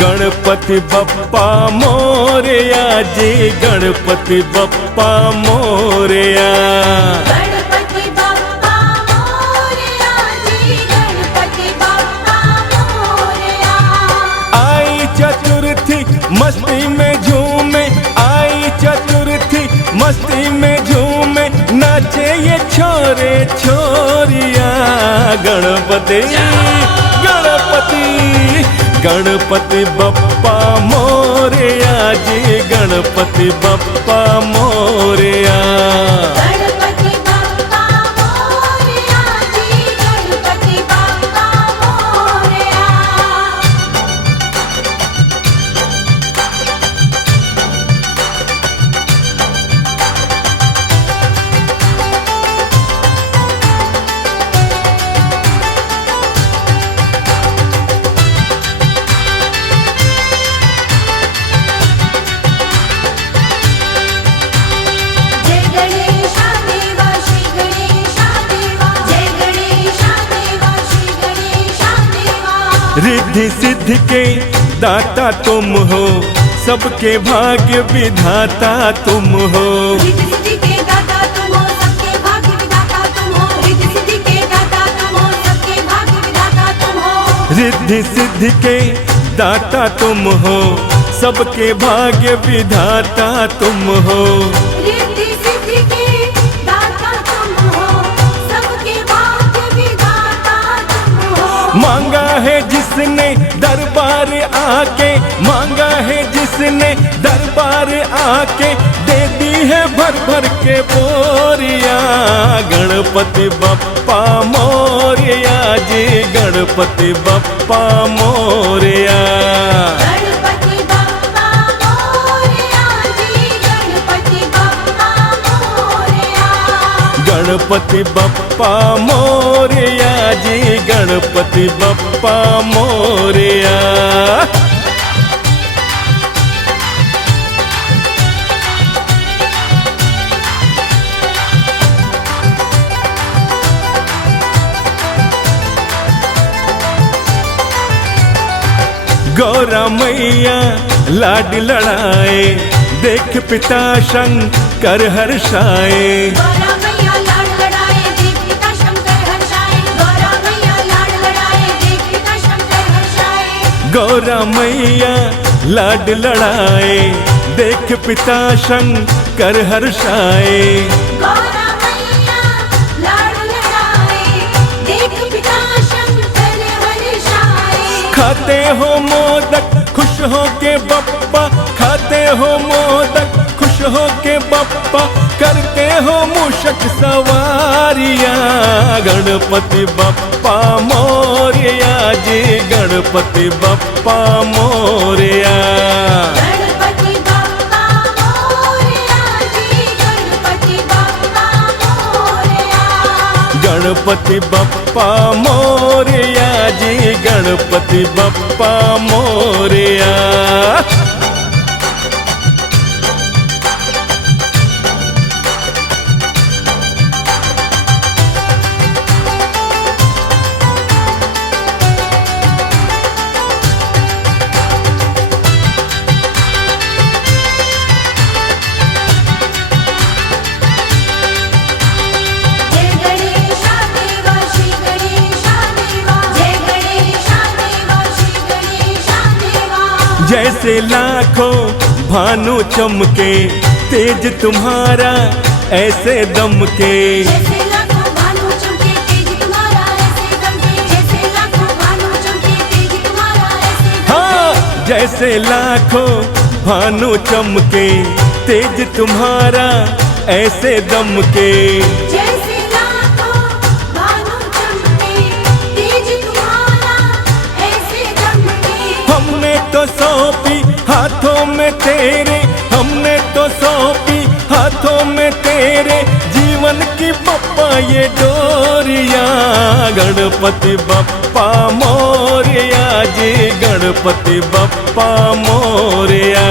गणपति बप्पा मोरया जी, गणपति बप्पा मोरया। गणपति बप्पा मोरया जी, गणपति बप्पा मोरया। आई चतुर्थी मस्ती में झूमे, आई चतुर्थी मस्ती में झूमे, नाचे ये छोरे छोरिया। गणपति गणपति गणपति बप्पा मोरया जी, गणपति बप्पा मोरया। गणपति बप्पा मोरया जी, गणपति बप्पा मोरया। जय गणेशा देवा श्री गणेशा देवा, जय गणेशा देवा श्री गणेशा देवा। रिद्धि सिद्धि के दाता तुम हो, सबके भाग्य विधाता तुम हो। रिद्धि सिद्धि के दाता तुम हो, सबके भाग्य विधाता तुम हो। रिद्धि सिद्धि के दाता तुम हो, सबके भाग्य विधाता तुम हो। रिद्धि सिद्धि के दाता तुम हो, सबके भाग्य विधाता तुम हो। रिद्धि सिद्धि के दाता तुम हो, सबके भाग्य विधाता तुम हो। मांगा है जिसने दरबार आके, मांगा है जिसने दरबार आके, दे दी है भर भर के बोरिया। गणपति बप्पा मोरया जी, गणपति बप्पा मोरया। गणपति बप्पा मोरया जी, गणपति बप्पा मोरया। गणपति बप्पा मोरया जी, गणपति बप्पा मोरया। गौरा मैया लाड लड़ाए, देख पिता शंकर हर्षाए। गौरा मैया लाड लड़ाए, देख पिता शंकर हर्षाए। गौरा मैया लाड लड़ाए, देख पिता शंकर हर्षाए। गौरा मैया लाड लड़ाए, देख पिता शंकर हर्षाए। गौरा मैया लाड लड़ाए, देख पिता शंकर हर्षाए। खाते हो मोदक खुश हो के बप्पा, खाते हो मोदक खुश हो के बप्पा, करते हो मूषक सवारिया। गणपति बप्पा मोरया जी, गणपति बप्पा मोरया। गणपति बप्पा मोरया जी, गणपति बप्पा मोरया। गणपति बप्पा मोरया जी, गणपति बप्पा मोरया। जय गणेशा देवा श्री गणेशा देवा, जय गणेशा देवा श्री गणेशा देवा। जैसे लाखों भानु चमके, तेज तुम्हारा ऐसे दम के। जैसे लाखों भानु चमके, तेज तुम्हारा ऐसे दमके। जैसे लाखों भानु चमके, तेज तुम्हारा ऐसे दमके। हाँ, जैसे लाखों भानु चमके, तेज तुम्हारा ऐसे दम के। जैसे लाखों भानु चमके, तेज तुम्हारा ऐसे दमके। हमने तो सौंपी हाथों में तेरे, हमने तो सौंपी हाथों में तेरे, जीवन की बप्पा ये डोरिया। गणपति बप्पा मोरया जी, गणपति बप्पा मोरया।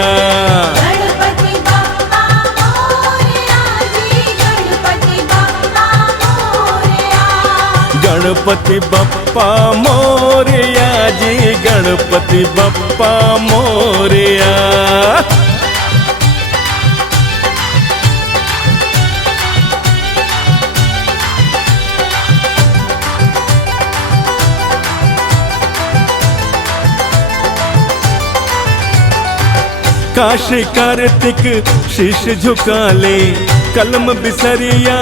गणपति बप्पा मोरया जी, गणपति बप्पा मोरया। गणपति बप्पा मोरया जी, गणपति बप्पा मोरया। काशी कार्तिक शीश झुका ले, कलम बिसरिया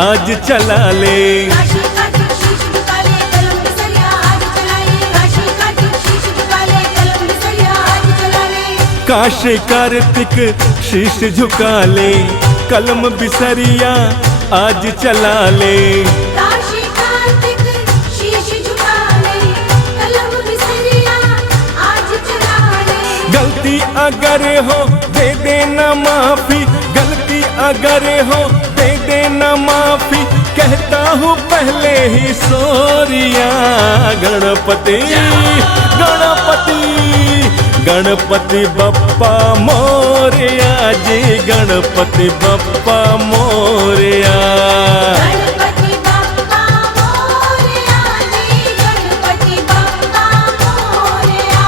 आज चला ले। काशी कार्तिक शीश झुका ले, कलम बिसरिया आज चला ले। काशी कार्तिक शीश झुका ले, कलम बिसरिया आज चला ले। काशी कार्तिक शीश झुका ले, कलम बिसरिया आज चला ले। काशी कार्तिक शीश झुका ले, कलम बिसरिया आज चला ले। गलती अगर हो दे देना माफी, गलती अगर हो दे देना माफी, कहता हूँ पहले ही सोरिया। गणपति गणपति गणपति बप्पा मोरया जी, गणपति बप्पा मोरया। गणपति बप्पा मोरया जी, गणपति बप्पा मोरया।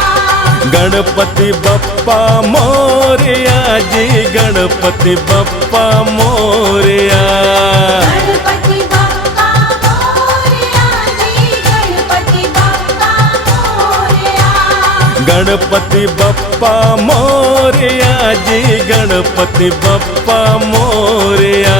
गणपति बप्पा मोरया जी, गणपति बप्पा मोरया। गणपति बप्पा मोरया जी, गणपति बप्पा मोरया। गणपति बप्पा मोरया जी, गणपति बप्पा मोरया।